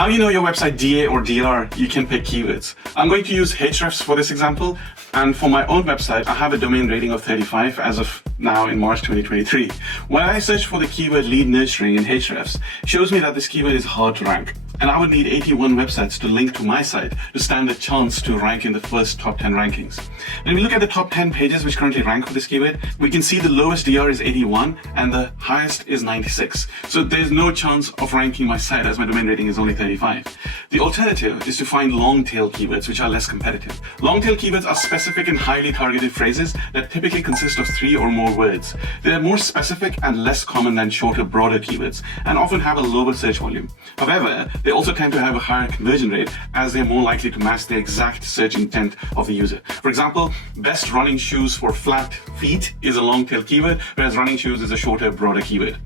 How you know your website DA or DR, you can pick keywords. I'm going to use Ahrefs for this example, and for my own website, I have a domain rating of 35 as of now in March 2023. When I search for the keyword lead nurturing in Ahrefs, it shows me that this keyword is hard to rank. And I would need 81 websites to link to my site to stand a chance to rank in the first top 10 rankings. When we look at the top 10 pages which currently rank for this keyword, we can see the lowest DR is 81 and the highest is 96. So there's no chance of ranking my site as my domain rating is only 35. The alternative is to find long tail keywords which are less competitive. Long tail keywords are specific and highly targeted phrases that typically consist of 3 or more words. They are more specific and less common than shorter, broader keywords and often have a lower search volume. However, they also tend to have a higher conversion rate as they're more likely to match the exact search intent of the user. For example, best running shoes for flat feet is a long tail keyword, whereas running shoes is a shorter, broader keyword.